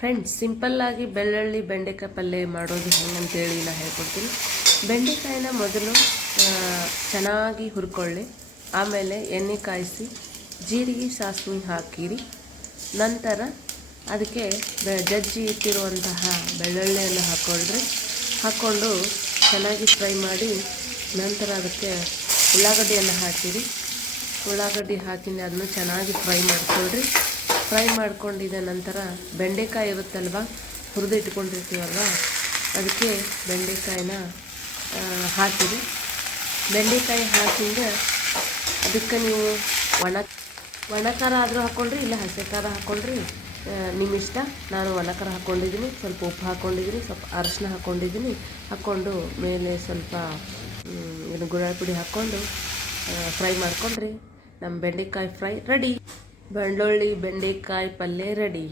Friends, ಸಿಂಪಲ್ಲಾಗಿ ಬೆಳ್ಳುಳ್ಳಿ ಬೆಂಡೆಕಾಯಿ ಪಲ್ಯ ಮಾಡೋದು ಹೆಂಗಂತೇಳಿ ನಾನು ಹೇಳ್ಕೊಡ್ತೀನಿ. ಬೆಂಡೆಕಾಯಿನ ಮೊದಲು ಚೆನ್ನಾಗಿ ಹುರ್ಕೊಳ್ಳಿ. ಆಮೇಲೆ ಎಣ್ಣೆ ಕಾಯಿಸಿ ಜೀರಿಗೆ ಸಾಸಿವೆ ಹಾಕಿರಿ. ನಂತರ ಅದಕ್ಕೆ ಜಜ್ಜಿ ಇಟ್ಟಿರುವಂತಹ ಬೆಳ್ಳುಳ್ಳಿಯನ್ನು ಹಾಕ್ಕೊಂಡು ಚೆನ್ನಾಗಿ ಫ್ರೈ ಮಾಡಿ, ನಂತರ ಅದಕ್ಕೆ ಉಳ್ಳಾಗಡ್ಡಿಯನ್ನು ಹಾಕಿರಿ. ಉಳ್ಳಾಗಡ್ಡಿ ಹಾಕಿನಿ ಅದನ್ನು ಚೆನ್ನಾಗಿ ಫ್ರೈ ಮಾಡ್ಕೊಳ್ರಿ. ಫ್ರೈ ಮಾಡ್ಕೊಂಡಿದ್ದ ನಂತರ ಬೆಂಡೆಕಾಯಿ ಇರುತ್ತಲ್ವ, ಹುರಿದು ಇಟ್ಕೊಂಡಿರ್ತೀವಲ್ವ, ಅದಕ್ಕೆ ಬೆಂಡೆಕಾಯಿನ ಹಾಕಿರಿ. ಬೆಂಡೆಕಾಯಿ ಹಾಕಿಂದ ಅದಕ್ಕೆ ನೀವು ಒಣ ಖಾರ ಆದರೂ ಹಾಕ್ಕೊಳ್ರಿ, ಇಲ್ಲ ಹಸಿ ಖಾರ ಹಾಕ್ಕೊಳ್ರಿ, ನಿಮ್ಮ ಇಷ್ಟ. ನಾನು ಒಣ ಖಾರ ಹಾಕ್ಕೊಂಡಿದ್ದೀನಿ, ಸ್ವಲ್ಪ ಉಪ್ಪು ಹಾಕ್ಕೊಂಡಿದ್ದೀನಿ, ಸ್ವಲ್ಪ ಅರಶಿನ ಹಾಕ್ಕೊಂಡು ಮೇಲೆ ಸ್ವಲ್ಪ ಗುಲಾಬಿ ಪುಡಿ ಹಾಕ್ಕೊಂಡು ಫ್ರೈ ಮಾಡ್ಕೊಂಡ್ರಿ. ನಮ್ಮ ಬೆಂಡೆಕಾಯಿ ಫ್ರೈ ರೆಡಿ. ಬೆಳ್ಳುಳ್ಳಿ ಬೆಂಡೆಕಾಯಿ ಪಲ್ಯ ರೆಡಿ.